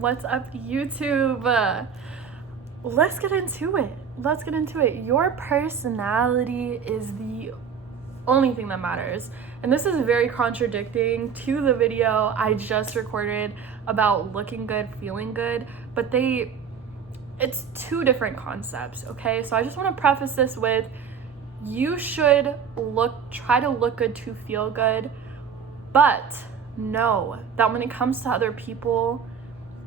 What's up, YouTube? Let's get into it. Your personality is the only thing that matters. And this is very contradicting to the video I just recorded about looking good, feeling good, but it's two different concepts, okay? So I just want to preface this with, you should try to look good to feel good, but know that when it comes to other people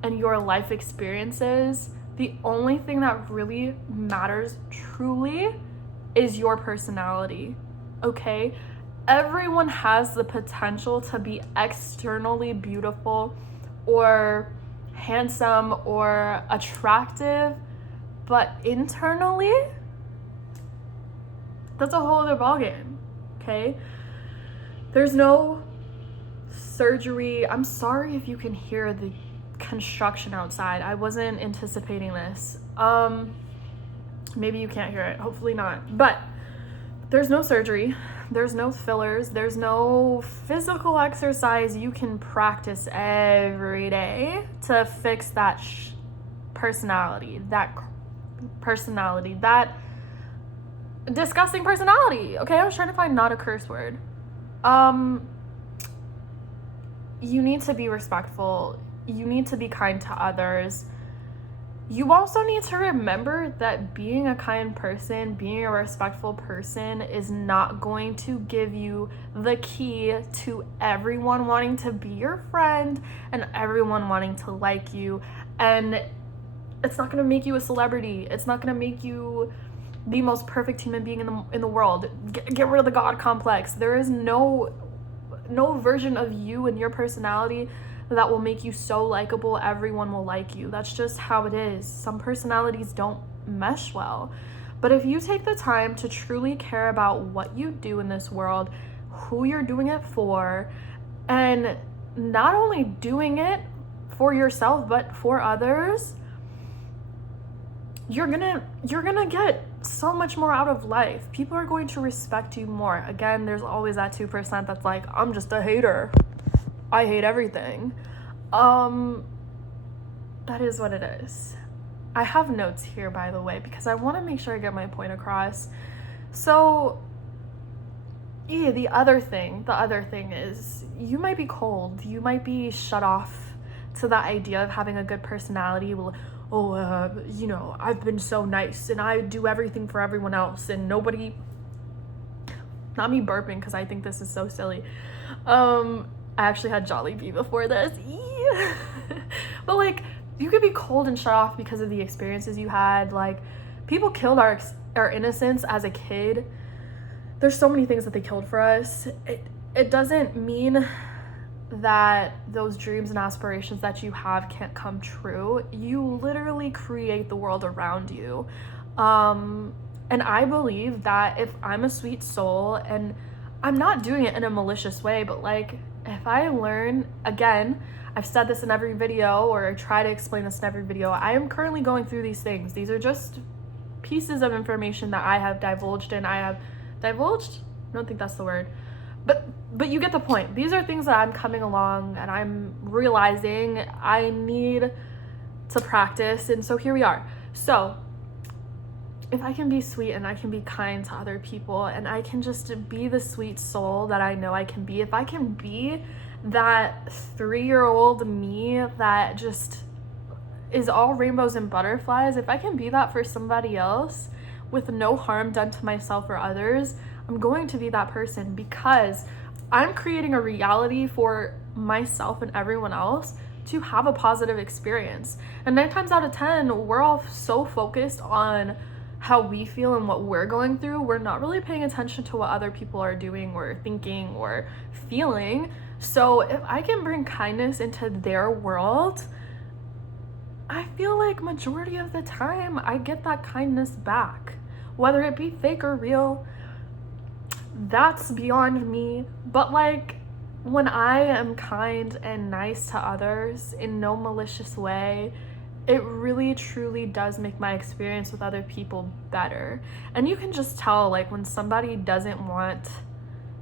and your life experiences, the only thing that really matters truly is your personality, okay? Everyone has the potential to be externally beautiful or handsome or attractive, but internally, that's a whole other ballgame, okay? There's no surgery. I'm sorry if you can hear the construction outside. I wasn't anticipating this. Maybe you can't hear it, hopefully not. But there's no surgery, there's no fillers, there's no physical exercise you can practice every day to fix that personality, that disgusting personality. Okay, I was trying to find not a curse word. You need to be respectful. You need to be kind to others. You also need to remember that being a kind person, being a respectful person is not going to give you the key to everyone wanting to be your friend and everyone wanting to like you. And it's not going to make you a celebrity. It's not going to make you the most perfect human being in the world. Get rid of the God complex. There is no version of you and your personality that will make you so likable everyone will like you. That's just how it is. Some personalities don't mesh well. But if you take the time to truly care about what you do in this world, who you're doing it for, and not only doing it for yourself but for others, you're gonna get so much more out of life. People are going to respect you more. Again, there's always that 2% that's like, I'm just a hater, I hate everything. That is what it is. I have notes here, by the way, because I want to make sure I get my point across. So yeah, the other thing is, you might be cold, you might be shut off to the idea of having a good personality. Well, I've been so nice and I do everything for everyone else and nobody, not me burping because I think this is so silly. I actually had Jollibee before this. But like, you could be cold and shut off because of the experiences you had. Like, people killed our innocence as a kid. There's so many things that they killed for us. It doesn't mean that those dreams and aspirations that you have can't come true. You literally create the world around you. And I believe that if I'm a sweet soul, and I'm not doing it in a malicious way, but like, if I learn, again, I've said this in every video, or I try to explain this in every video, I am currently going through these things. These are just pieces of information that I have divulged, and I don't think that's the word, but you get the point. These are things that I'm coming along and I'm realizing I need to practice, and so here we are. So if I can be sweet and I can be kind to other people and I can just be the sweet soul that I know I can be, if I can be that 3-year-old me that just is all rainbows and butterflies, if I can be that for somebody else with no harm done to myself or others, I'm going to be that person, because I'm creating a reality for myself and everyone else to have a positive experience. And 9 times out of 10, we're all so focused on how we feel and what we're going through, we're not really paying attention to what other people are doing or thinking or feeling. So if I can bring kindness into their world, I feel like majority of the time I get that kindness back, whether it be fake or real. That's beyond me. But like, when I am kind and nice to others in no malicious way, it really truly does make my experience with other people better. And you can just tell, like, when somebody doesn't want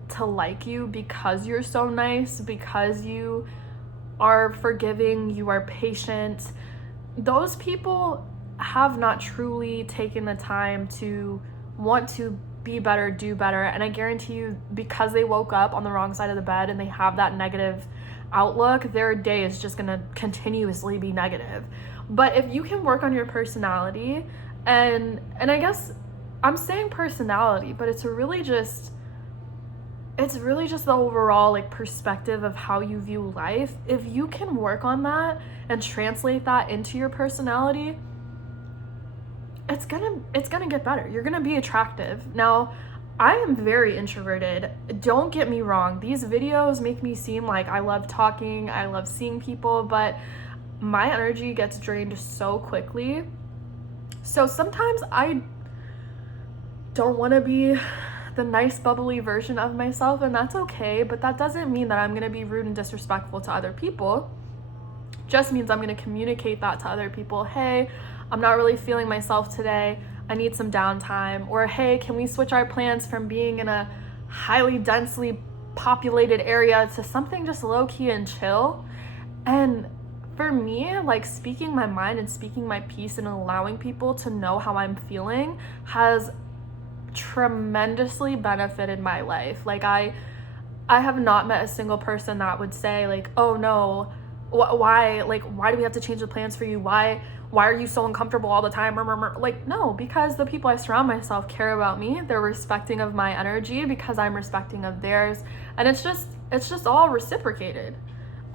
to like you because you're so nice, because you are forgiving, you are patient, those people have not truly taken the time to want to be better, do better. And I guarantee you, because they woke up on the wrong side of the bed and they have that negative outlook, their day is just gonna continuously be negative. But if you can work on your personality, and I guess I'm saying personality, but it's really just the overall like perspective of how you view life. If you can work on that and translate that into your personality, it's gonna get better. You're gonna be attractive. Now, I am very introverted. Don't get me wrong. These videos make me seem like I love talking, I love seeing people, but my energy gets drained so quickly. So sometimes I don't want to be the nice bubbly version of myself, and that's okay, but that doesn't mean that I'm going to be rude and disrespectful to other people. Just means I'm going to communicate that to other people. Hey, I'm not really feeling myself today. I need some downtime. Or hey, can we switch our plans from being in a highly densely populated area to something just low-key and chill? And for me, like, speaking my mind and speaking my piece and allowing people to know how I'm feeling has tremendously benefited my life. Like, I have not met a single person that would say like, oh no, why do we have to change the plans for you? Why are you so uncomfortable all the time? Like, no, because the people I surround myself care about me. They're respecting of my energy because I'm respecting of theirs, and it's just all reciprocated.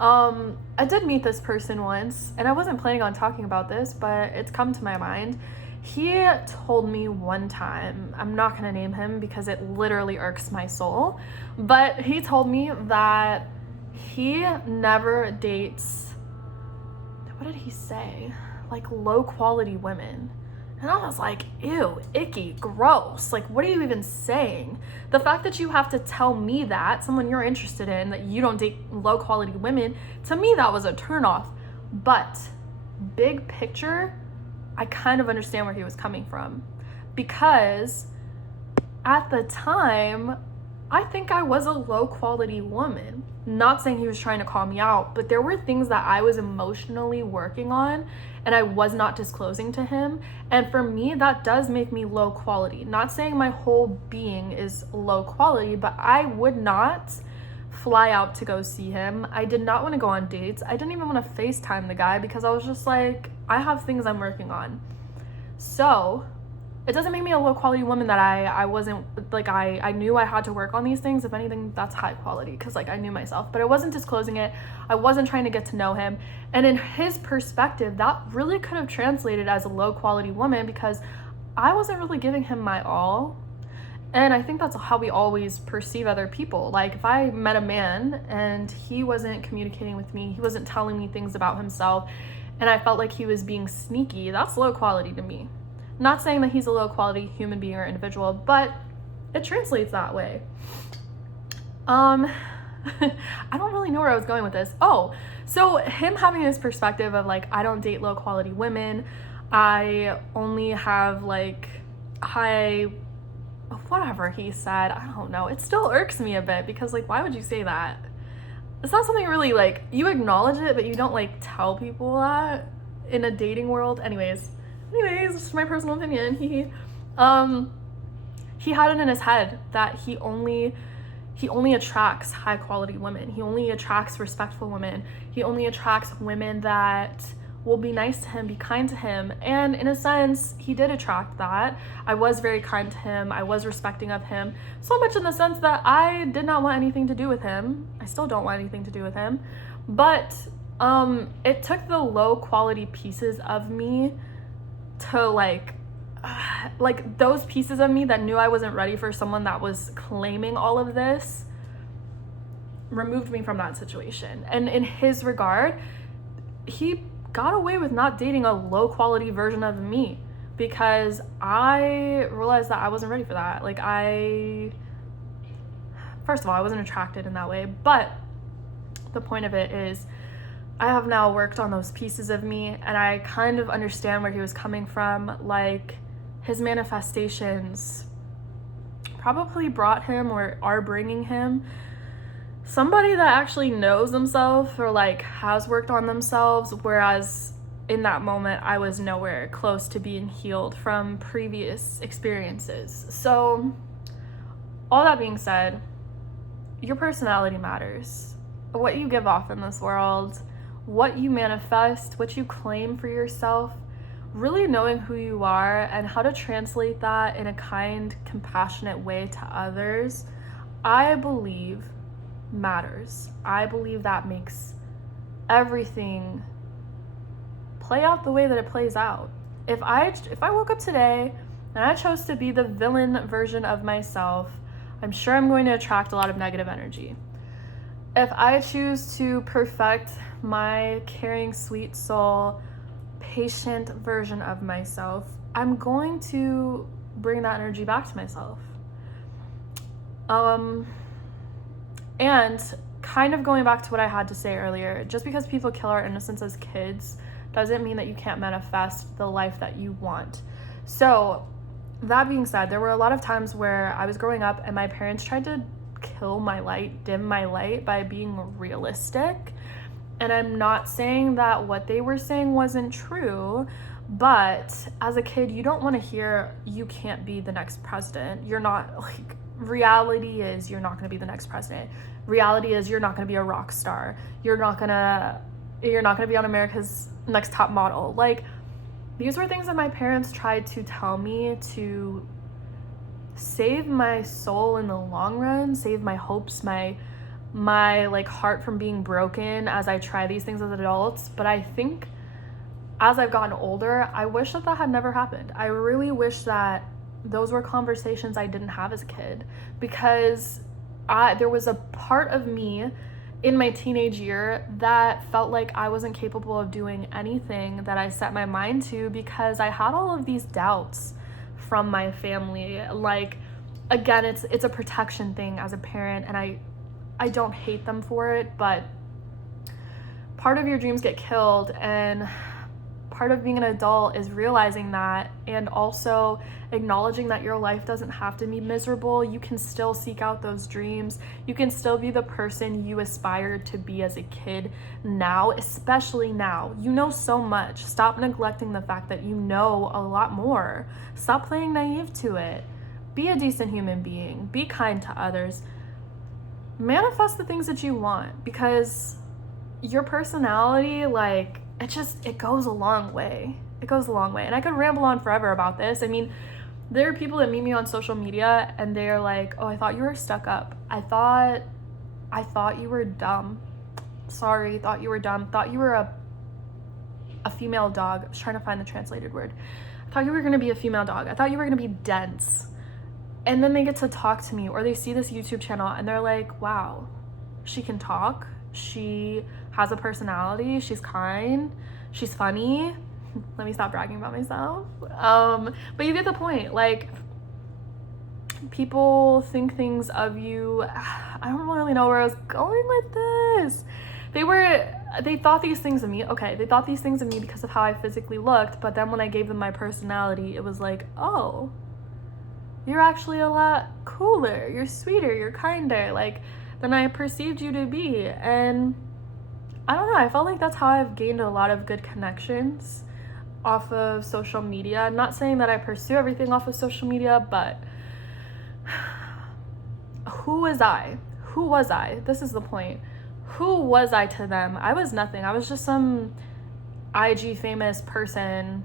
I did meet this person once, and I wasn't planning on talking about this, but it's come to my mind. He told me one time, I'm not going to name him because it literally irks my soul, but he told me that he never dates, what did he say? Like low quality women. And I was like, ew, icky, gross. Like, what are you even saying? The fact that you have to tell me that, someone you're interested in, that you don't date low quality women, to me that was a turnoff. But big picture, I kind of understand where he was coming from. Because at the time, I think I was a low quality woman. Not saying he was trying to call me out, but there were things that I was emotionally working on and I was not disclosing to him. And for me, that does make me low quality. Not saying my whole being is low quality, but I would not fly out to go see him. I did not want to go on dates. I didn't even want to FaceTime the guy because I was just like, I have things I'm working on. So it doesn't make me a low quality woman that I wasn't, like, I knew I had to work on these things. If anything, that's high quality because like I knew myself, but I wasn't disclosing it. I wasn't trying to get to know him. And in his perspective, that really could have translated as a low quality woman because I wasn't really giving him my all. And I think that's how we always perceive other people. Like, if I met a man and he wasn't communicating with me, he wasn't telling me things about himself, and I felt like he was being sneaky, that's low quality to me. Not saying that he's a low quality human being or individual, but it translates that way. I don't really know where I was going with this. Oh, so him having this perspective of like, I don't date low quality women. I only have like high, whatever he said. I don't know. It still irks me a bit because like, why would you say that? It's not something really like, you acknowledge it, but you don't like tell people that in a dating world. Anyways, this is my personal opinion. He had it in his head that he only attracts high quality women. He only attracts respectful women. He only attracts women that will be nice to him, be kind to him. And in a sense, he did attract that. I was very kind to him. I was respecting of him. So much in the sense that I did not want anything to do with him. I still don't want anything to do with him. But it took the low quality pieces of me to like those pieces of me that knew I wasn't ready for someone that was claiming all of this, removed me from that situation. And in his regard, he got away with not dating a low quality version of me because I realized that I wasn't ready for that. Like, first of all, I wasn't attracted in that way, but the point of it is I have now worked on those pieces of me and I kind of understand where he was coming from. Like, his manifestations probably brought him or are bringing him somebody that actually knows themselves or like has worked on themselves, whereas in that moment I was nowhere close to being healed from previous experiences. So all that being said, your personality matters. What you give off in this world, what you manifest, what you claim for yourself, really knowing who you are and how to translate that in a kind, compassionate way to others, I believe matters. I believe that makes everything play out the way that it plays out. If I woke up today and I chose to be the villain version of myself, I'm sure I'm going to attract a lot of negative energy. If I choose to perfect my caring, sweet soul, patient version of myself, I'm going to bring that energy back to myself. And kind of going back to what I had to say earlier, just because people kill our innocence as kids doesn't mean that you can't manifest the life that you want. So that being said, there were a lot of times where I was growing up and my parents tried to kill my light, dim my light by being realistic. And I'm not saying that what they were saying wasn't true, but as a kid, you don't want to hear you can't be the next president. You're not, like, reality is you're not going to be the next president. Reality is you're not going to be a rock star. You're not going to be on America's Next Top Model. Like, these were things that my parents tried to tell me to save my soul in the long run, save my hopes, my like heart from being broken as I try these things as adults. But I think as I've gotten older, I wish that had never happened. I really wish that those were conversations I didn't have as a kid, because there was a part of me in my teenage year that felt like I wasn't capable of doing anything that I set my mind to, because I had all of these doubts from my family. Like, again, it's a protection thing as a parent, and I don't hate them for it, but part of your dreams get killed, and part of being an adult is realizing that, and also acknowledging that your life doesn't have to be miserable. You can still seek out those dreams. You can still be the person you aspired to be as a kid now, especially now. You know so much. Stop neglecting the fact that you know a lot more. Stop playing naive to it. Be a decent human being. Be kind to others. Manifest the things that you want, because your personality, like, it goes a long way. It goes a long way. And I could ramble on forever about this. I mean, there are people that meet me on social media and they're like, oh, I thought you were stuck up. I thought you were dumb. Sorry, thought you were dumb. Thought you were a female dog. I was trying to find the translated word. I thought you were going to be a female dog. I thought you were going to be dense. And then they get to talk to me, or they see this YouTube channel and they're like, wow, she can talk. She has a personality. She's kind. She's funny. Let me stop bragging about myself. But you get the point. Like, people think things of you. I don't really know where I was going with this. They thought these things of me. Okay, they thought these things of me because of how I physically looked. But then when I gave them my personality, it was like, oh, you're actually a lot cooler. You're sweeter. You're kinder. Like, than I perceived you to be. And I don't know. I felt like that's how I've gained a lot of good connections off of social media. I'm not saying that I pursue everything off of social media, but who was I? Who was I? This is the point. Who was I to them? I was nothing. I was just some IG famous person,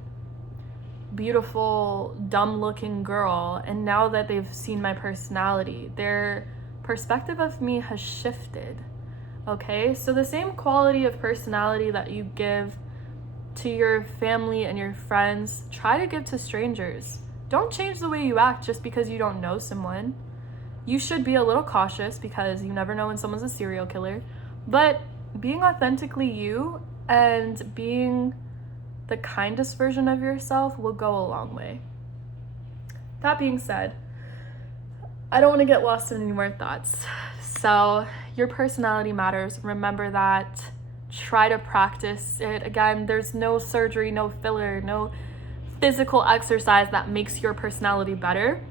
beautiful, dumb-looking girl. And now that they've seen my personality, their perspective of me has shifted. Okay? So the same quality of personality that you give to your family and your friends, try to give to strangers. Don't change the way you act just because you don't know someone. You should be a little cautious because you never know when someone's a serial killer. But being authentically you and being the kindest version of yourself will go a long way. That being said, I don't want to get lost in any more thoughts. So your personality matters. Remember that. Try to practice it. Again, there's no surgery, no filler, no physical exercise that makes your personality better.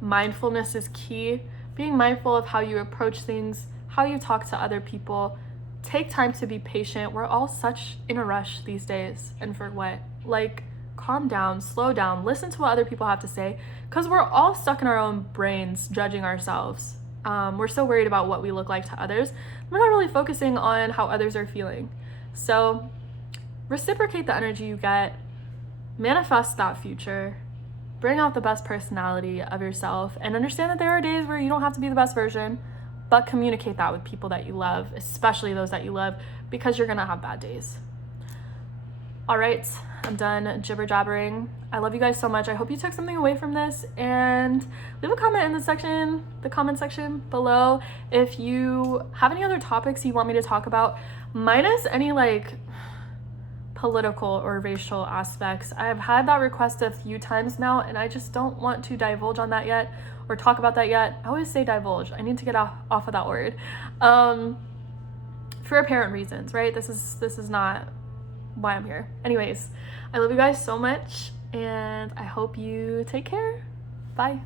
Mindfulness is key. Being mindful of how you approach things, how you talk to other people. Take time to be patient. We're all such in a rush these days. And for what? Like, calm down, slow down, listen to what other people have to say, because we're all stuck in our own brains judging ourselves. We're so worried about what we look like to others. We're not really focusing on how others are feeling. So reciprocate the energy you get, manifest that future, bring out the best personality of yourself, and understand that there are days where you don't have to be the best version, but communicate that with people that you love, especially those that you love, because you're gonna have bad days. All right, I'm done jibber jabbering. I love you guys so much. I hope you took something away from this, and leave a comment in the comment section below if you have any other topics you want me to talk about, minus any like political or racial aspects. I've had that request a few times now, and I just don't want to divulge on that yet or talk about that yet. I always say divulge. I need to get off of that word. For apparent reasons, right? This is not why I'm here. Anyways, I love you guys so much, and I hope you take care. Bye.